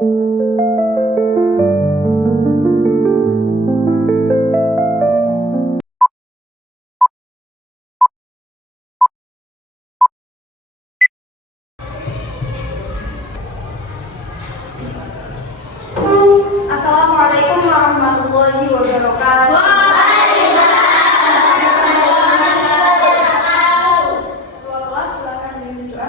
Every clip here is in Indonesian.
Assalamualaikum warahmatullahi wabarakatuh. Ketua kelas silakan dipimpin doa.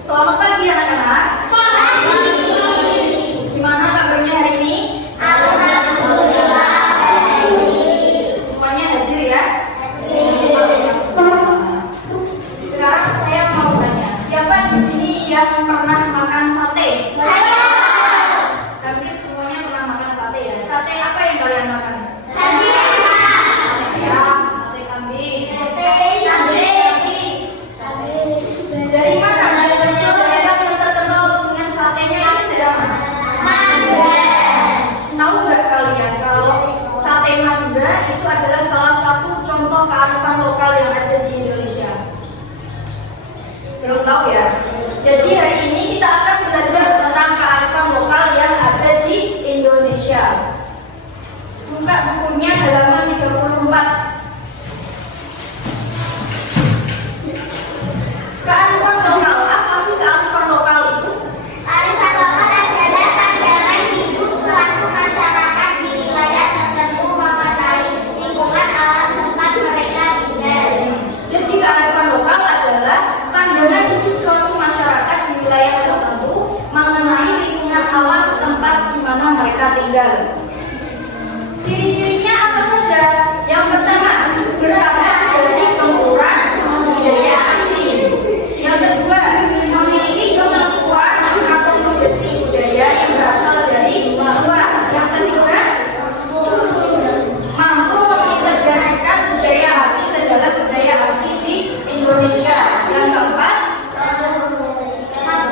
Selamat pagi anak-anak. Gimana kabarnya hari ini? Semuanya hadir ya? Sekarang saya mau tanya, siapa di sini yang pernah makan sate? Hampir semuanya pernah makan sate ya. Sate apa yang kalian makan? Ya, sate kambing. Dari mana biasanya daerah yang terkenal dengan satenya itu daerah mana? Tahu nggak kalian kalau sate Madura itu adalah salah satu contoh kearifan lokal yang ada di Indonesia? Belum tahu ya? Jadi hari ini kita akan belajar tentang kearifan lokal yang ada di Indonesia. Buka bukunya halaman 34. Kearifan lokal, apa sih kearifan lokal itu? Kearifan lokal adalah pandangan hidup suatu masyarakat di wilayah tertentu mengenai lingkungan alam tempat mereka tinggal. Jadi kearifan lokal adalah pandangan hidup suatu masyarakat di wilayah tertentu mengenai lingkungan alam tempat di mana mereka tinggal. Ciri-cirinya apa saja? Yang pertama, berasal dari campuran budaya asing. Yang kedua, memiliki kemampuan mengakomodasi budaya yang berasal dari luar. Yang ketiga, mampu mengintegrasikan budaya asing ke dalam budaya asli di Indonesia. Yang keempat,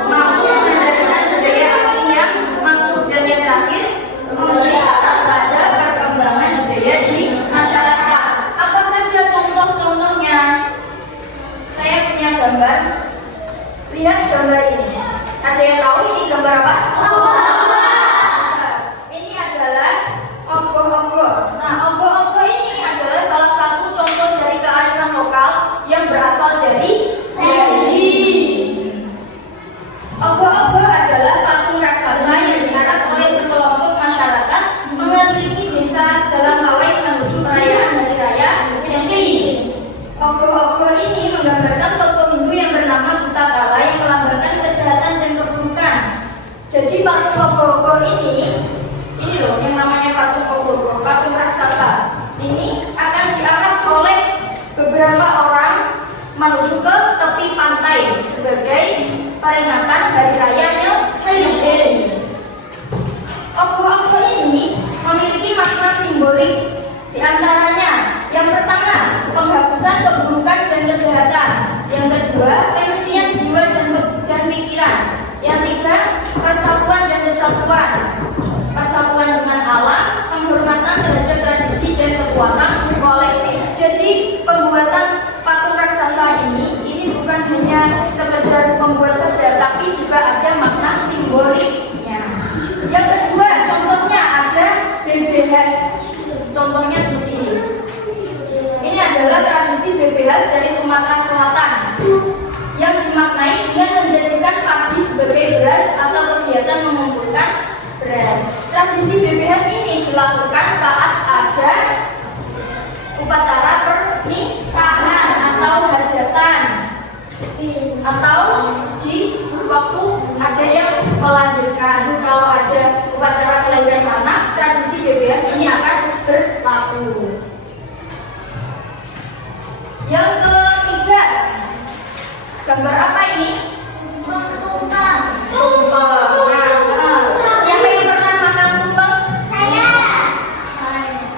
mampu mengendalikan budaya asing yang masuk. Dan yang terakhir, memelihara pada perkembangan budaya di masyarakat. Apa saja contoh-contohnya? Saya punya gambar. Lihat gambar ini. Ada yang tahu ini gambar apa? Ini adalah ogoh-ogoh. Nah, ogoh-ogoh ini adalah salah satu contoh dari kearifan lokal yang berasal dari Bali. Ogoh-ogoh adalah patung raksasa yang diarak oleh sekelompok masyarakat mengelilingi desa dalam pawai menuju perayaan Hari Raya Nyepi. Ogoh-ogoh ini menggambarkan tokoh Hindu yang bernama Butakala yang melambangkan kejahatan dan keburukan. Jadi patung ogoh-ogoh ini loh yang namanya patung ogoh-ogoh, patung raksasa. Ini akan diarak oleh beberapa orang menuju ke tepi pantai sebagai peringatan Hari Raya Nyepi. Ogoh-ogoh ini memiliki makna simbolik. Di antaranya, yang pertama, penghapusan keburukan dan kejahatan. Yang kedua, penyucian jiwa dan pikiran. Yang tiga, persatuan dan kesatuan. Persatuan dengan alam, penghormatan terhadap tradisi dan kekuatan kolektif. Jadi, pembuatan patung raksasa ini bukan hanya sekedar membuat saja, tapi juga ada makna simboliknya. Yang kedua, contohnya ada BBHS. Contohnya seperti ini. Ini adalah tradisi BBHS dari Sumatera Selatan yang dimaknai dengan menjadikan padi sebagai beras atau kegiatan mengumpulkan beras. Tradisi BBHS ini dilakukan saat ada upacara pernikahan atau hajatan atau di melahirkan. Kalau ada upacara kelahiran anak, tradisi BBS ini akan berlaku. Yang ketiga, gambar apa ini? Tumpeng. Tumpeng. Nah, siapa yang pernah makan tumpeng? Saya.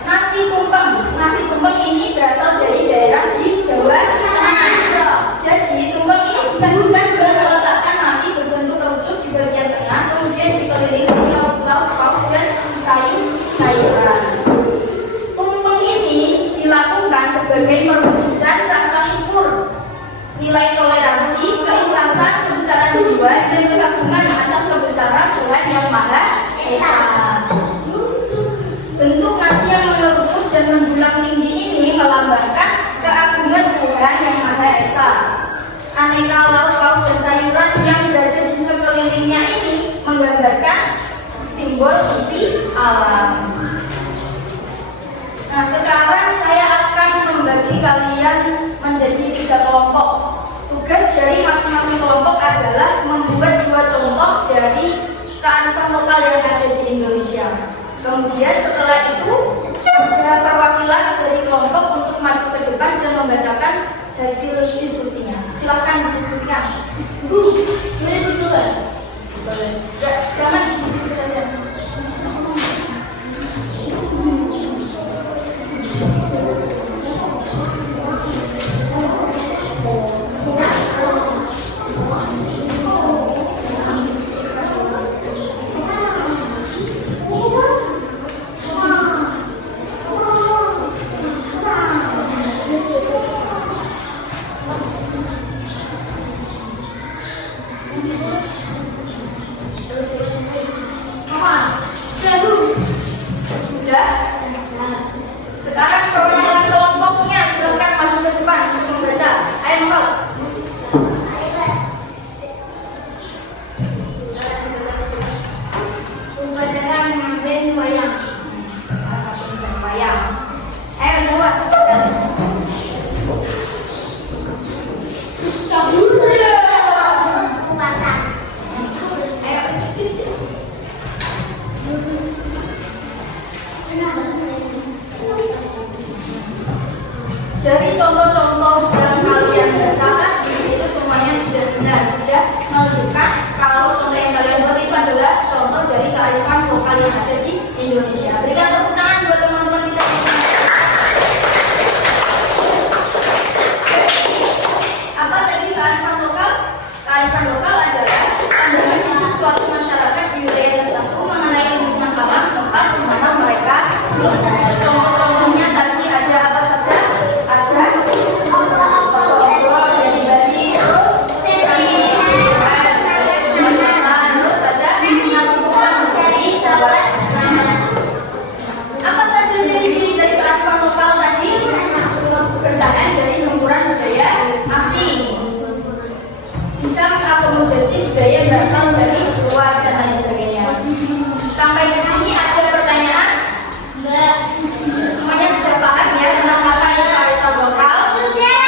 Nasi tumpeng. Nasi tumpeng ini berasal dari daerah di Jawa Tengah. Jadi tumpeng ini disajikan dengan meletakkan nasi berbentuk kerucut di bagian tengah, kemudian dikelilingi lauk pauk dan sayur-sayuran. Tumpeng ini dilakukan sebagai perwujudan rasa syukur, nilai toleransi, keikhlasan, kebesaran jiwa, dan kekaguman atas kebesaran Tuhan Yang Maha Esa. Bentuk nasi yang mengerucut dan mendulang tinggi ini melambangkan keagungan Tuhan Yang Maha Esa. Aneka lauk pauk dan sayuran yang berada di sekelilingnya ini menggambarkan simbol isi alam. Nah, sekarang saya akan membagi kalian menjadi 3 kelompok. Tugas dari masing-masing kelompok adalah membuat 2 contoh dari kearifan lokal yang ada di Indonesia. Kemudian setelah itu ada perwakilan dari kelompok untuk maju ke depan dan membacakan hasil diskusinya. Silakan didiskusikan. Boleh berdua? Boleh. Ya, jangan didiskusikan saja. Sudah? Sekarang perwakilan kelompoknya silakan maju ke depan untuk membaca. Ayo Mbak. Upacara mengambil wayang. Wayang. Ayo jawab. Upacara. Ayo. Dari contoh-contoh yang kalian baca tadi itu semuanya sudah benar, sudah menunjukkan kalau contoh yang kalian buat itu adalah contoh dari kearifan lokal yang ada di Indonesia. Berikan tepuk tangan buat teman-teman kita. Apa tadi kearifan lokal? Kearifan lokal adalah pandangan hidup suatu masyarakat di wilayah tertentu mengenai lingkungan alam tempat di mana mereka hidup. Contoh-contohnya tadi ada apa saja? Ada Lombok, jadi Bali, terus terus ada nasi tumpeng dari Jawa Tengah. Apa saja ciri-ciri dari kearifan lokal tadi? Bertahan dari gempuran budaya asing, bisa mengakomodasi budaya berasal dari luar dan lain sebagainya. Sampai di sini ada pertanyaan? Enggak. Semuanya sudah paham ya tentang apa itu kearifan lokal? Sudah.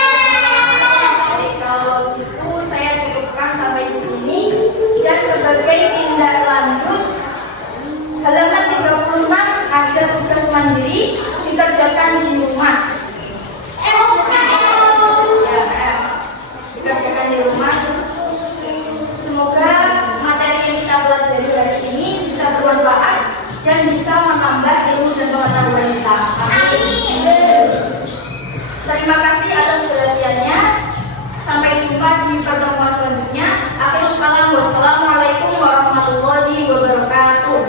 Jadi kalau itu saya cukupkan sampai di sini. Dan sebagai tindak lanjut, halaman 36 ada tugas mandiri dikerjakan di rumah. Ya, dikerjakan di rumah. Semoga materi yang kita pelajari hari ini bisa bermanfaat dan bisa menambah ilmu dan pengetahuan kita. Amin. Terima kasih atas perhatiannya. Sampai jumpa di pertemuan selanjutnya. Akhirul kalam, wassalamualaikum warahmatullahi wabarakatuh.